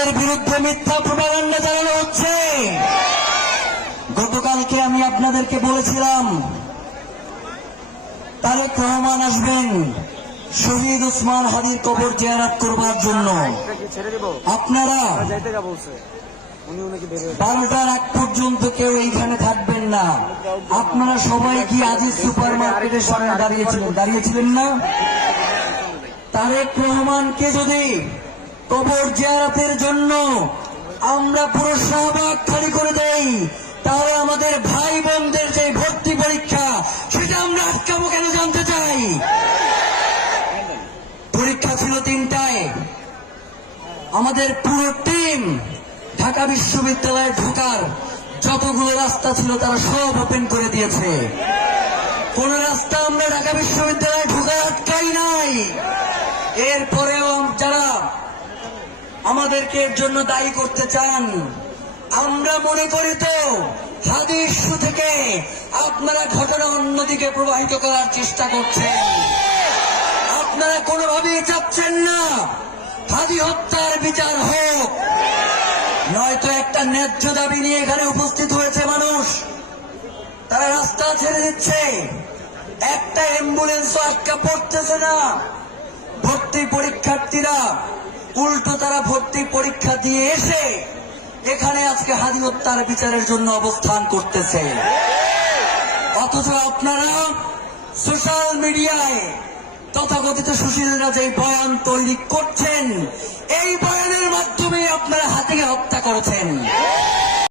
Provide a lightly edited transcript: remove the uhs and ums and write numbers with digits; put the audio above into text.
আমাদের বিরুদ্ধে মিথ্যা প্রপাগান্ডা চালানো হচ্ছে। গতকালকে আমি আপনাদেরকে বলেছিলাম তারেক রহমান আসবেন শহীদ ওসমান হাদির কবর জিয়ারত করবার জন্য। আপনারা 12টার আগ পর্যন্ত কেউ এইখানে থাকবেন না। আপনারা সবাই কি আজিজ সুপার মার্কেটের সামনে দাঁড়িয়েছিলেন না? তারেক রহমানকে যদি কবর জিয়ারতের জন্য আমরা পুরো শাহবাগ খালি করে দেই, তাহলে আমাদের ভাই বোনদের যে ভর্তি পরীক্ষা সেটা আমরা আটকাবো কেন জানতে চাই। পরীক্ষা ছিল 3টায়, আমাদের পুরো টিম ঢাকা বিশ্ববিদ্যালয়ে ঢোকার যতগুলো রাস্তা ছিল তারা সব ওপেন করে দিয়েছে। কোন রাস্তা আমরা ঢাকা বিশ্ববিদ্যালয়ে ঢোকা আটকাই নাই। এরপরেও যারা আমাদেরকে এর জন্য দায়ী করতে চান, আমরা মনে করি তো হাদি ইস্যু থেকে আপনারা ঘটনা অন্যদিকে প্রবাহিত করার চেষ্টা করছেন। আপনারা কোনোভাবেই চাচ্ছেন না হাদি হত্যার বিচার হোক। নয়তো একটা ন্যায্য দাবি নিয়ে এখানে উপস্থিত হয়েছে মানুষ, তারা রাস্তা ছেড়ে দিচ্ছে, একটা অ্যাম্বুলেন্সও আটকা পড়তেছে না। ভর্তি পরীক্ষার্থীরা উল্টো তারা ভর্তি পরীক্ষা দিয়ে এসে এখানে আজকে হাদি হত্যার বিচারের জন্য অবস্থান করতেছে। অথচ আপনারা সোশ্যাল মিডিয়ায় তথাকথিত সুশীলরা যে বয়ান তৈরি করছেন, এই বয়ানের মাধ্যমে আপনারা হাতিকে হত্যা করেছেন।